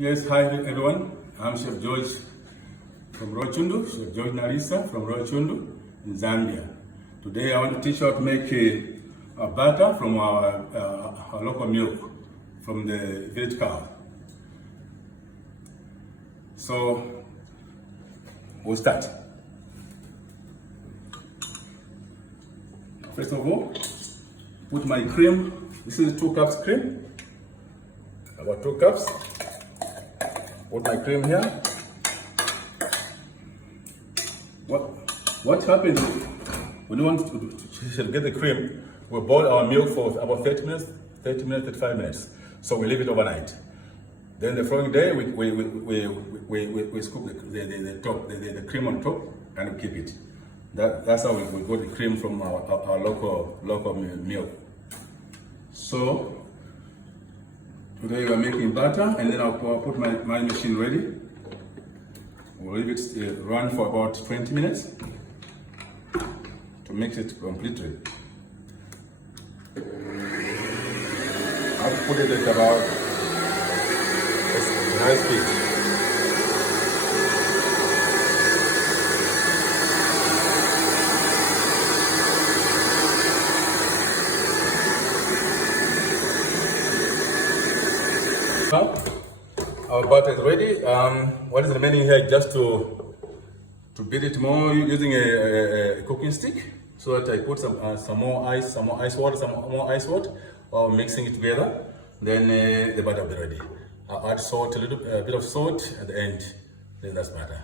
Yes, hi everyone. I'm Chef George from Chundu, Chef George Narisa from Chundu in Zambia. Today I want to teach you how to make a butter from our local milk from the village cow. So we'll start. First of all, put my cream. This is 2 cups cream. About 2 cups. Put my cream here. What happens when you want to get the cream? We boil our milk for about 30 minutes, 35 minutes. So we leave it overnight. Then the following day we scoop the cream on top and we keep it. That's how we got the cream from our local milk. So today we are making butter, and then I'll put my machine ready. We'll leave it run for about 20 minutes to mix it completely. I'll put it at about high speed. Our butter is ready. What is remaining here is just to beat it more using a cooking stick, so that I put some more ice water, or mixing it together. Then the butter will be ready. I'll add salt, a bit of salt at the end. Then that's butter.